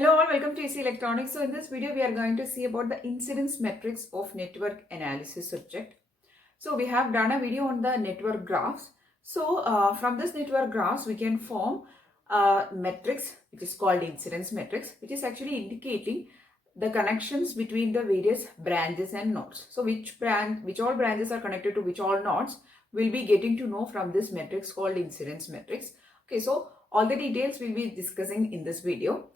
Hello all, welcome to EC Electronics. So in this video we are going to see about the incidence matrix of network analysis subject. So we have done a video on the network graphs. So from this network graphs we can form a matrix which is called incidence matrix, which is actually indicating the connections between the various branches and nodes. So which all branches are connected to which all nodes we'll be getting to know from this matrix called incidence matrix. Okay, so all the details we'll be discussing in this video.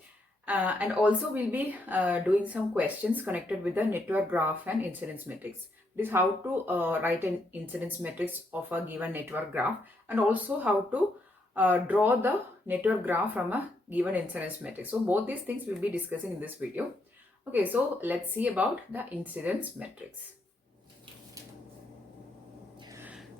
And also we'll be doing some questions connected with the network graph and incidence matrix. This is how to write an incidence matrix of a given network graph, and also how to draw the network graph from a given incidence matrix. So both these things we'll be discussing in this video. Okay, so let's see about the incidence matrix.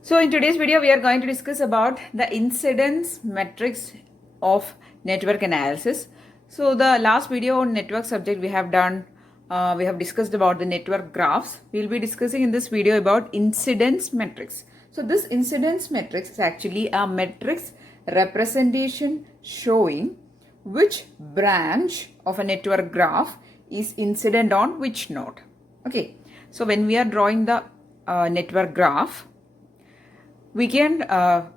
So in today's video we are going to discuss about the incidence matrix of network analysis. So the last video on network subject we have done, we have discussed about the network graphs. We will be discussing in this video about incidence matrix. So this incidence matrix is actually a matrix representation showing which branch of a network graph is incident on which node. Okay, so when we are drawing the network graph, we can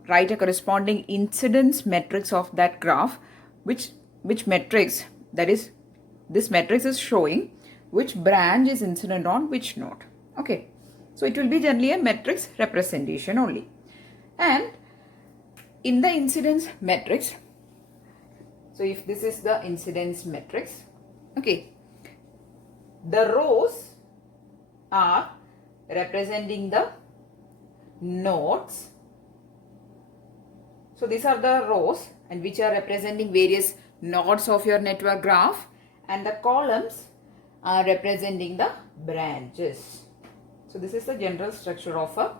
write a corresponding incidence matrix of that graph, which matrix, that is, this matrix is showing which branch is incident on which node. Okay, so it will be generally a matrix representation only. And in the incidence matrix, so if this is the incidence matrix, okay, the rows are representing the nodes. So these are the rows and which are representing various nodes of your network graph, and the columns are representing the branches. So this is the general structure of a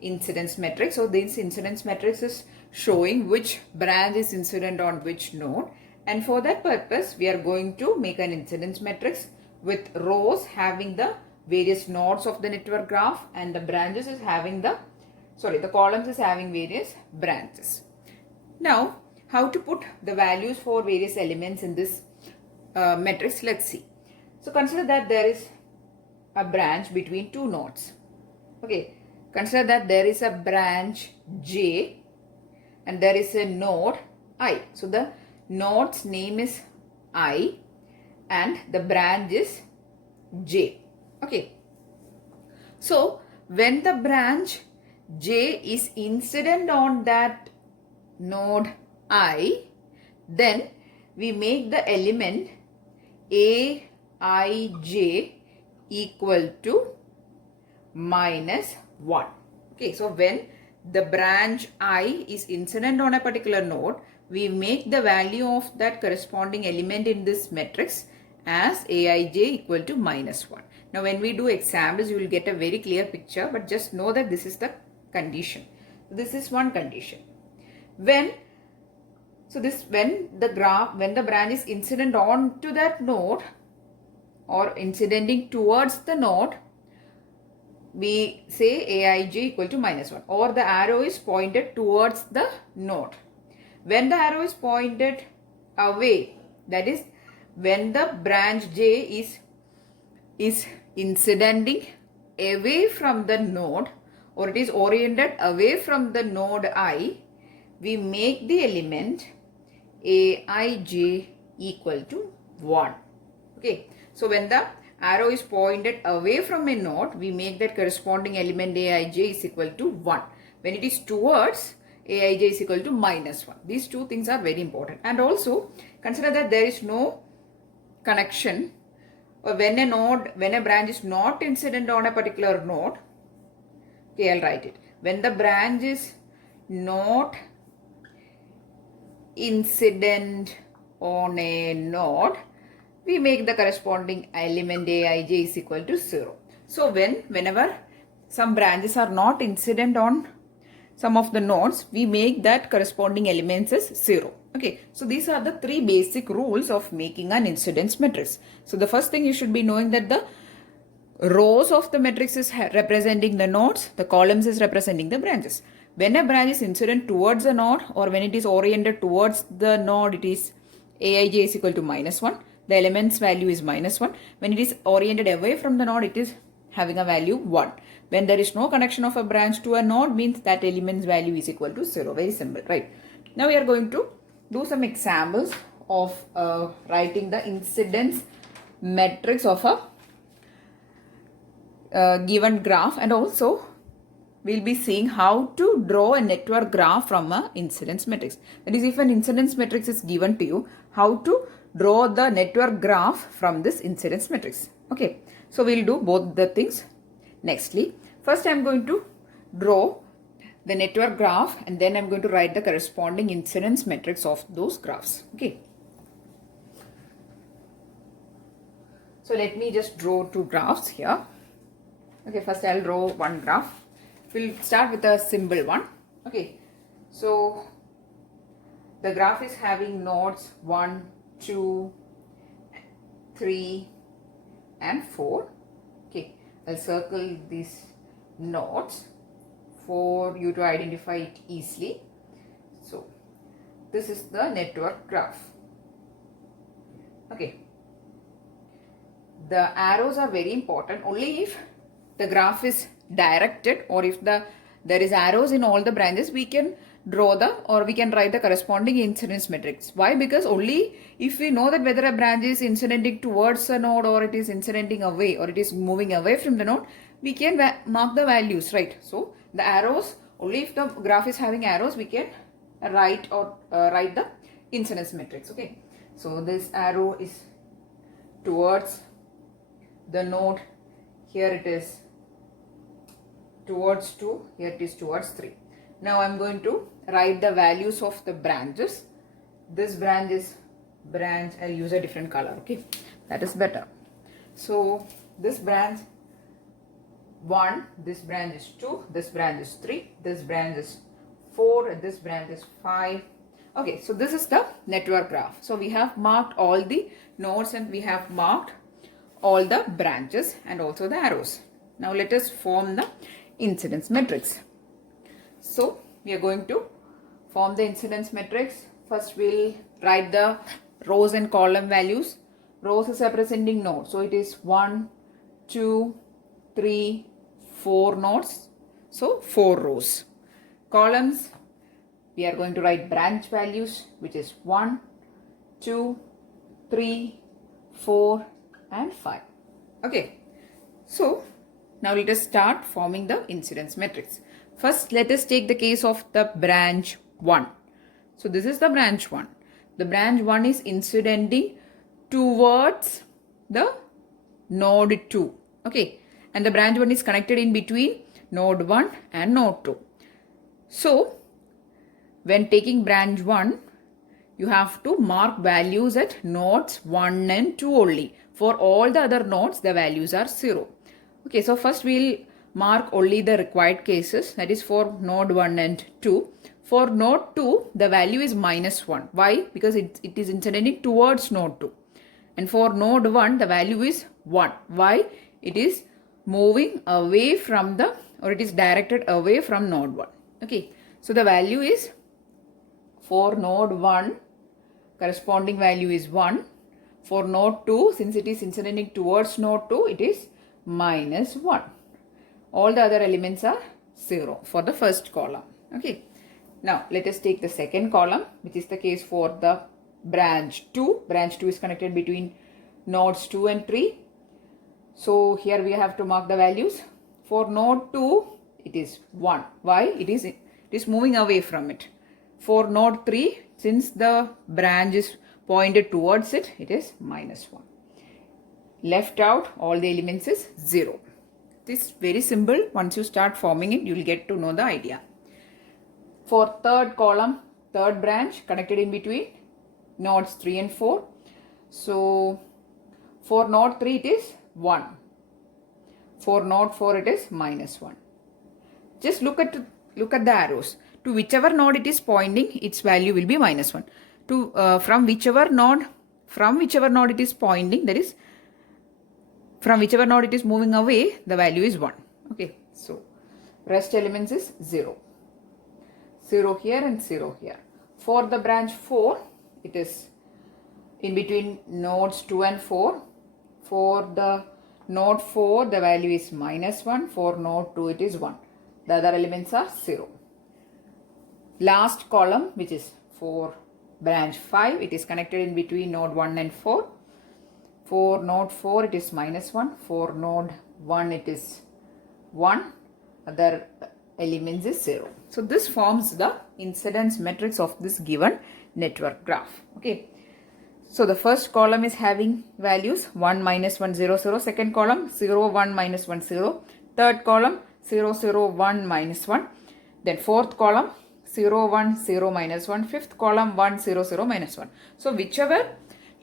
incidence matrix. So this incidence matrix is showing which branch is incident on which node, and for that purpose we are going to make an incidence matrix with rows having the various nodes of the network graph, and the branches is having the columns is having various branches. Now, how to put the values for various elements in this matrix, let's see. So consider that there is a branch between two nodes. Okay, consider that there is a branch J and there is a node I. So the node's name is I and the branch is J. Okay, so when the branch J is incident on that node I, then we make the element Aij equal to minus 1. Okay, so when the branch I is incident on a particular node, we make the value of that corresponding element in this matrix as Aij equal to minus 1. Now when we do examples, you will get a very clear picture, but just know that this is the condition. This is one condition. When the branch is incident on to that node or incidenting towards the node, we say Aij equal to minus 1, or the arrow is pointed towards the node. When the arrow is pointed away, that is when the branch J is incidenting away from the node, or it is oriented away from the node I, we make the element Aij equal to 1. Okay, so when the arrow is pointed away from a node, we make that corresponding element Aij is equal to 1. When it is towards, Aij is equal to minus 1. These two things are very important. And also consider that there is no connection, or when a branch is not incident on a particular node. Okay, I'll write it. When the branch is not incident on a node, we make the corresponding element Aij is equal to 0. So whenever some branches are not incident on some of the nodes, we make that corresponding elements as 0. Okay, so these are the three basic rules of making an incidence matrix. So the first thing you should be knowing that the rows of the matrix is representing the nodes, the columns is representing the branches. When a branch is incident towards a node, or when it is oriented towards the node, it is Aij is equal to minus 1. The element's value is minus 1. When it is oriented away from the node, it is having a value 1. When there is no connection of a branch to a node, means that element's value is equal to 0. Very simple, right? Now we are going to do some examples of writing the incidence matrix of a given graph, and also we'll be seeing how to draw a network graph from a incidence matrix. That is, if an incidence matrix is given to you, how to draw the network graph from this incidence matrix. Okay, so we'll do both the things. Nextly, first I'm going to draw the network graph, and then I'm going to write the corresponding incidence matrix of those graphs. Okay. So let me just draw two graphs here. Okay, first I'll draw one graph. We'll start with a simple one. Okay, so the graph is having nodes 1, 2, 3 and 4. Okay, I'll circle these nodes for you to identify it easily. So this is the network graph. Okay, the arrows are very important only if the graph is directed, or if there is arrows in all the branches, we can draw we can write the corresponding incidence matrix. Why? Because only if we know that whether a branch is incidenting towards a node, or it is incidenting away, or it is moving away from the node, we can mark the values, right? So the arrows, only if the graph is having arrows, we can write the incidence matrix. Okay, so this arrow is towards the node. Here it is towards 2, here it is towards 3. Now I'm going to write the values of the branches. This branch is branch, I'll use a different color, okay, that is better. So this branch 1, this branch is 2, this branch is 3, this branch is 4, and this branch is 5. Okay, so this is the network graph. So we have marked all the nodes, and we have marked all the branches and also the arrows. Now let us form the incidence matrix. So we are going to form the incidence matrix. First we'll write the rows and column values. Rows is representing nodes, so it is 1, 2, 3, 4 nodes, so 4 rows. Columns, we are going to write branch values, which is 1, 2, 3, 4 and 5. Okay, so now let us start forming the incidence matrix. First, let us take the case of the branch 1. So this is the branch 1. The branch 1 is incidenting towards the node 2. Okay, and the branch 1 is connected in between node 1 and node 2. So when taking branch 1, you have to mark values at nodes 1 and 2 only. For all the other nodes, the values are 0. Okay, so first we'll mark only the required cases, that is for node 1 and 2. For node 2, the value is minus 1. Why? Because it is incidenting towards node 2. And for node 1, the value is 1. Why? It is moving away from it is directed away from node 1. Okay, so the value is, for node 1, corresponding value is 1. For node 2, since it is incidenting towards node 2, it is minus 1. All the other elements are 0 for the first column. Okay. Now let us take the second column, which is the case for the branch 2. Branch 2 is connected between nodes 2 and 3. So here we have to mark the values. For node 2, it is 1. Why? It is moving away from it. For node 3, since the branch is pointed towards it, it is minus 1. Left out, all the elements is 0. This is very simple. Once you start forming it, you will get to know the idea. For third column, third branch connected in between nodes 3 and 4. So for node 3 it is 1. For node 4 it is minus 1. Just look at the arrows. To whichever node it is pointing, its value will be minus 1. From whichever node it is pointing, that is, from whichever node it is moving away, the value is 1. Okay, so rest elements is 0. 0 here and 0 here. For the branch 4, it is in between nodes 2 and 4. For the node 4, the value is -1. For node 2, it is 1. The other elements are 0. Last column, which is for branch 5, it is connected in between node 1 and 4. For node 4, it is -1. For node 1, it is 1. Other elements is 0. So this forms the incidence matrix of this given network graph. Okay. So the first column is having values 1, -1, 0, 0. Second column 0, 1, -1, 0. Third column 0, 0, 1, -1. Then fourth column 0, 1, 0, -1. Fifth column 1, 0, 0, -1. So whichever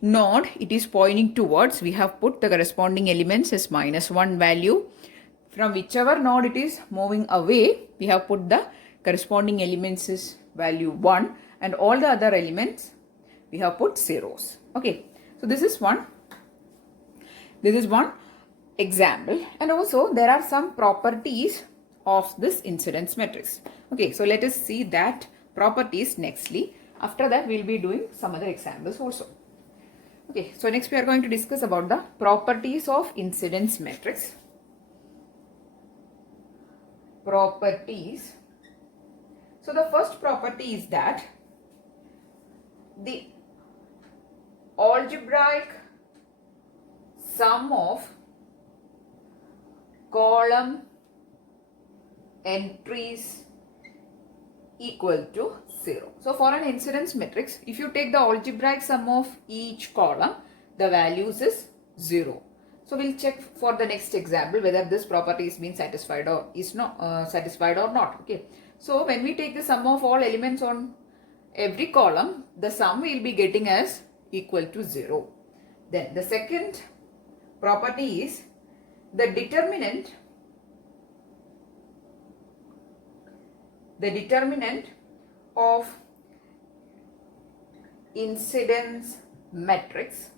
node it is pointing towards, we have put the corresponding elements as -1 value. From whichever node it is moving away, we have put the corresponding elements as value 1, and all the other elements we have put zeros. Okay, so this is one example, and also there are some properties of this incidence matrix. Okay, so let us see that properties nextly. After that, we will be doing some other examples also. Okay, so next we are going to discuss about the properties of incidence matrix. Properties. So the first property is that the algebraic sum of column entries equal to 0. So for an incidence matrix, if you take the algebraic sum of each column, the values is 0. So we'll check for the next example whether this property is being satisfied or is not satisfied or not. Okay. So when we take the sum of all elements on every column, the sum will be getting as equal to 0. Then the second property is the determinant of incidence matrix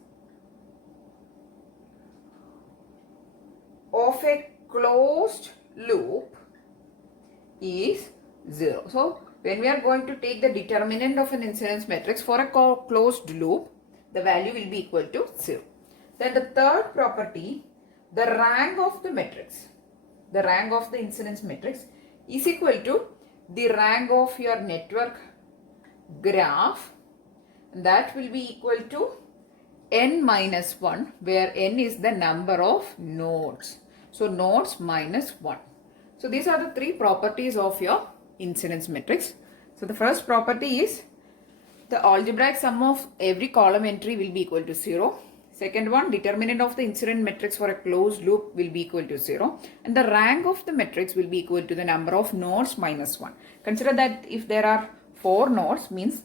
of a closed loop is 0. So when we are going to take the determinant of an incidence matrix for a closed loop, the value will be equal to 0. Then the third property, the rank of the matrix, the rank of the incidence matrix is equal to the rank of your network graph. That will be equal to n-1, where n is the number of nodes. So nodes minus 1. So these are the three properties of your incidence matrix. So the first property is the algebraic sum of every column entry will be equal to 0. Second one, determinant of the incident matrix for a closed loop will be equal to 0. And the rank of the matrix will be equal to the number of nodes minus 1. Consider that if there are 4 nodes, means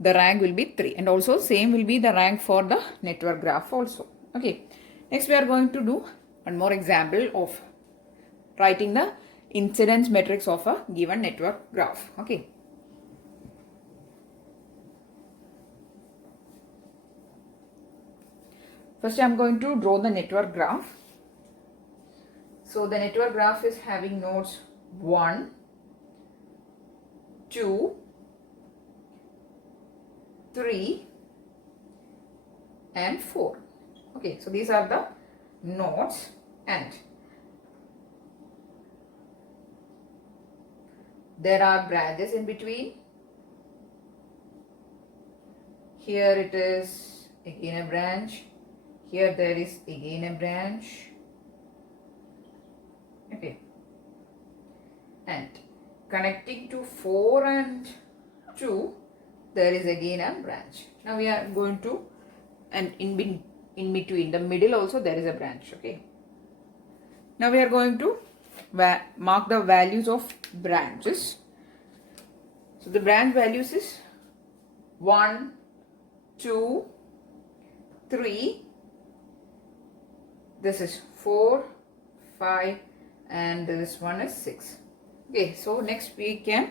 the rank will be 3. And also same will be the rank for the network graph also. Okay. Next we are going to do one more example of writing the incidence matrix of a given network graph. Okay. First I am going to draw the network graph. So the network graph is having nodes 1, 2, 3 and 4. Okay, so these are the nodes, and there are branches in between. Here it is again a branch. Here there is again a branch. Okay. And connecting to 4 and 2, there is again a branch. Now we are going to, and in between, the middle also there is a branch. Okay. Now we are going to mark the values of branches. So the branch values is 1, 2, 3. This is 4, 5 and this one is 6. Okay, so next we can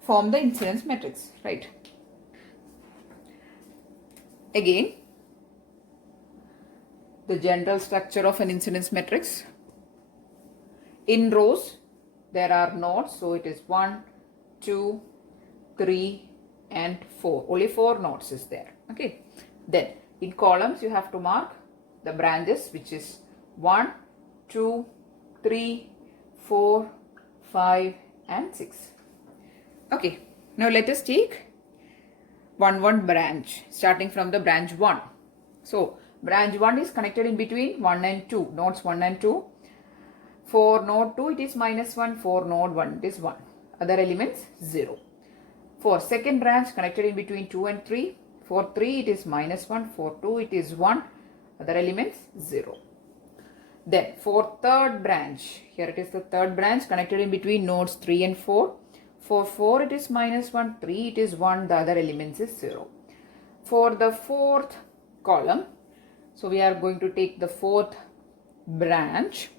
form the incidence matrix, right? Again, the general structure of an incidence matrix. In rows, there are nodes, so it is 1, 2, 3 and 4. Only 4 nodes is there. Okay. Then In columns, you have to mark the branches, which is 1, 2, 3, 4, 5 and 6. Okay, now let us take one branch starting from the branch 1. So branch 1 is connected in between 1 and 2, nodes 1 and 2. For node 2 it is -1, for node 1 it is 1. Other elements 0. For second branch connected in between 2 and 3. For 3 it is -1, for 2 it is 1. Other elements 0. Then for third branch, here it is the third branch connected in between nodes 3 and 4. For 4 it is -1, 3 it is 1, the other elements is 0. For the fourth column, so we are going to take the fourth branch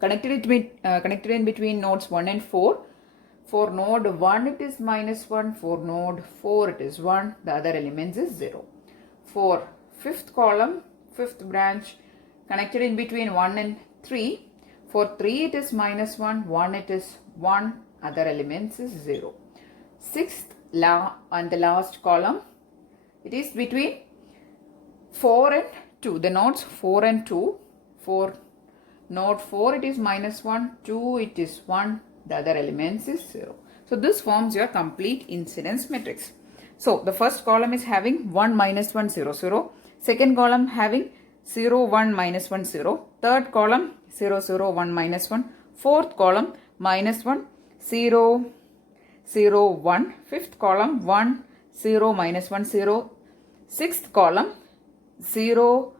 connected in between nodes 1 and 4. For node 1 it is -1, for node 4 it is 1, the other elements is 0. For fifth column, fifth branch connected in between 1 and 3. For 3 it is -1, 1 it is 1, other elements is 0. Sixth and the last column, it is between 4 and 2, the nodes 4 and 2. For node 4 it is -1, 2 it is 1, the other elements is 0. So this forms your complete incidence matrix. So the first column is having 1, -1, 0, 0. Second column having 0, 1, -1, 0. Third column 0, 0, 1, -1. Fourth column -1, 0, 0, 1. Fifth column 1, 0, -1, 0. Sixth column 0,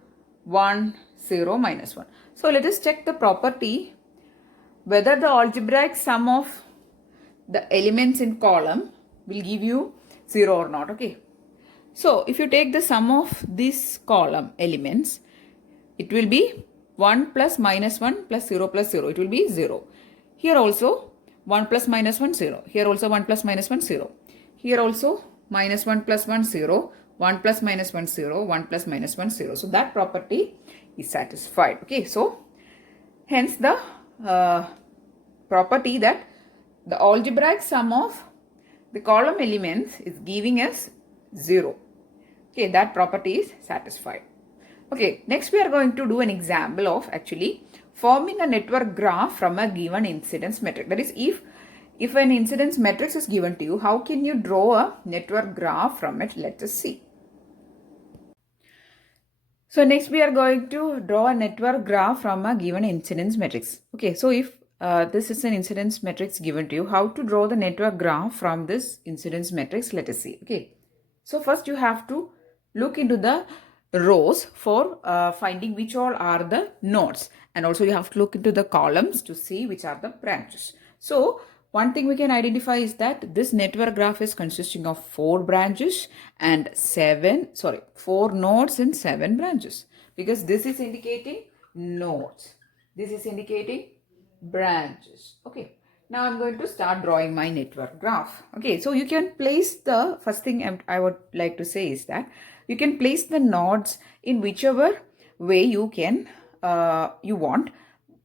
1, 0, -1. So let us check the property whether the algebraic sum of the elements in column will give you 0 or not. Okay. So if you take the sum of this column elements, it will be 1 plus -1 plus 0 plus 0. It will be 0. Here also 1 plus -1 0. Here also 1 plus -1 0. Here also -1 plus 1 0. 1 plus -1 0. 1 plus -1 0. So that property is satisfied. Okay. So hence the property that the algebraic sum of the column elements is giving us 0. Okay, that property is satisfied. Okay, next we are going to do an example of actually forming a network graph from a given incidence matrix. That is, if an incidence matrix is given to you, how can you draw a network graph from it? Let us see. So next we are going to draw a network graph from a given incidence matrix. Okay, so if this is an incidence matrix given to you, how to draw the network graph from this incidence matrix? Let us see. Okay, so first you have to look into the rows for finding which all are the nodes, and also you have to look into the columns to see which are the branches. So one thing we can identify is that this network graph is consisting of 4 branches and 4 nodes and 7 branches, because this is indicating nodes, this is indicating branches. Okay, now I'm going to start drawing my network graph. Okay, so you can place the first thing I would like to say is that you can place the nodes in whichever way you can you want,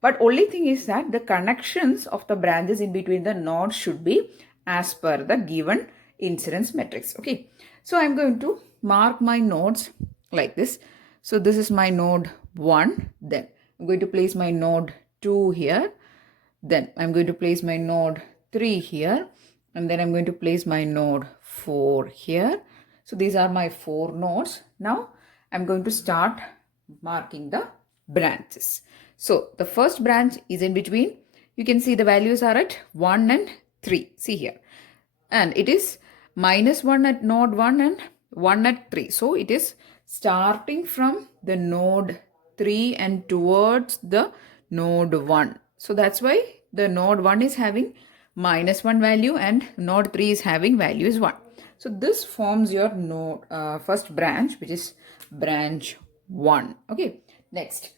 but only thing is that the connections of the branches in between the nodes should be as per the given incidence matrix. Okay, so I'm going to mark my nodes like this. So this is my node 1, then I'm going to place my node 2 here, then I'm going to place my node 3 here, and then I'm going to place my node 4 here. So these are my 4 nodes. Now I'm going to start marking the branches. So the first branch is in between. You can see the values are at 1 and 3. See here. And it is -1 at node 1 and 1 at 3. So it is starting from the node 3 and towards the node 1. So that's why the node 1 is having -1 value and node 3 is having value is 1. So this forms your node first branch, which is branch 1. Okay, next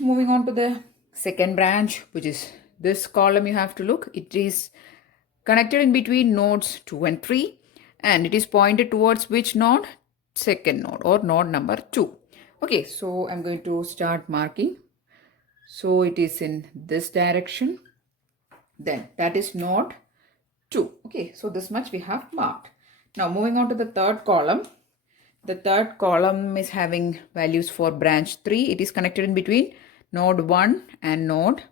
moving on to the second branch, which is this column. You have to look, it is connected in between nodes 2 and 3, and it is pointed towards which node? Second node, or node number 2. Okay, so I'm going to start marking. So it is in this direction, then that is node 2. Okay, so this much we have marked. Now moving on to the third column. The third column is having values for branch 3. It is connected in between node 1 and node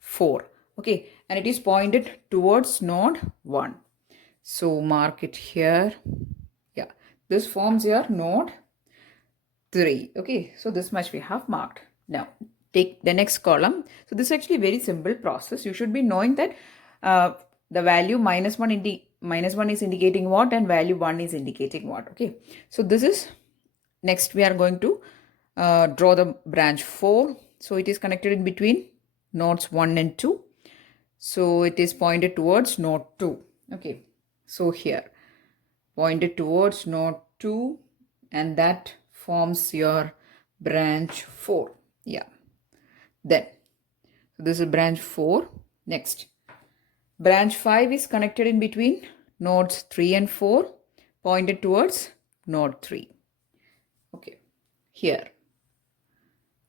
4. Okay, and it is pointed towards node 1. So mark it here. Yeah, this forms your node 3. Okay, so this much we have marked. Now take the next column. So this is actually a very simple process. You should be knowing that the value minus 1 is indicating what and value 1 is indicating what. Okay, so this is next we are going to draw the branch 4. So it is connected in between nodes 1 and 2. So it is pointed towards node 2. Okay, so here pointed towards node 2, and that forms your branch 4. Yeah, then so this is branch 4. Next, branch 5 is connected in between nodes 3 and 4, pointed towards node 3. Okay, here.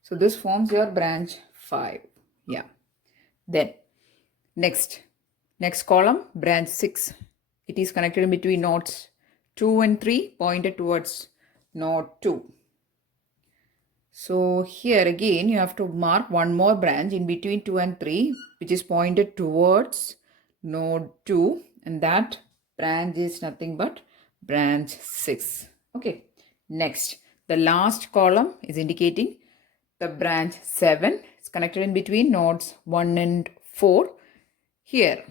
So this forms your branch 5. Yeah. Then next column, branch 6. It is connected in between nodes 2 and 3, pointed towards node 2. So here again you have to mark one more branch in between 2 and 3, which is pointed towards node 2, and that branch is nothing but branch 6. Okay, next, the last column is indicating the branch 7. It's connected in between nodes 1 and 4 here,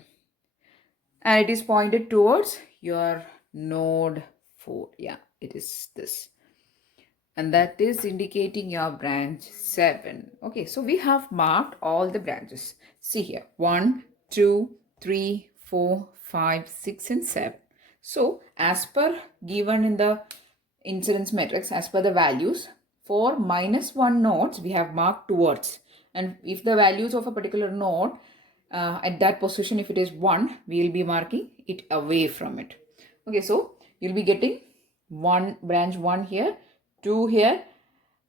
and it is pointed towards your node 4. Yeah, it is this, and that is indicating your branch 7. Okay, so we have marked all the branches. See here, 1, 2, 3, 4, 5, 6 and 7. So as per given in the incidence matrix, as per the values, for -1 nodes we have marked towards, and if the values of a particular node at that position, if it is 1, we will be marking it away from it. Okay, so you'll be getting branch 1 here, 2 here,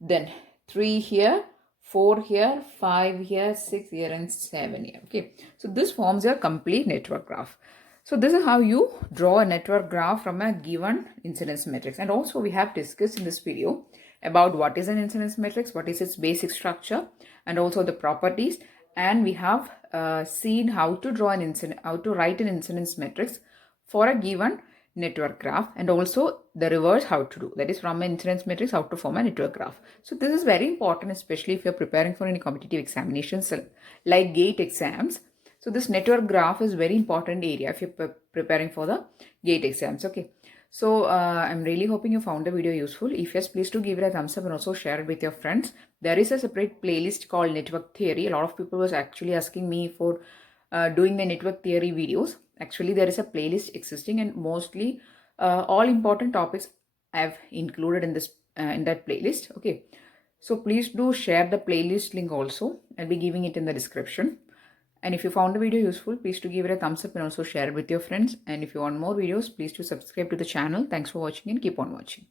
then 3 here, 4 here, 5 here, 6 here and 7 here. Okay, so this forms your complete network graph. So this is how you draw a network graph from a given incidence matrix. And also we have discussed in this video about what is an incidence matrix, what is its basic structure, and also the properties. And we have seen how to draw how to write an incidence matrix for a given network graph, and also the reverse how to do, that is from an incidence matrix how to form a network graph. So this is very important, especially if you're preparing for any competitive examinations like GATE exams. So this network graph is very important area if you're preparing for the GATE exams. Okay, so I'm really hoping you found the video useful. If yes, please do give it a thumbs up and also share it with your friends. There is a separate playlist called Network Theory. A lot of people was actually asking me for doing the network theory videos. Actually, there is a playlist existing, and mostly all important topics I've included in this in that playlist. Okay, so please do share the playlist link also. I'll be giving it in the description. And if you found the video useful, please do give it a thumbs up and also share it with your friends. And if you want more videos, please do subscribe to the channel. Thanks for watching and keep on watching.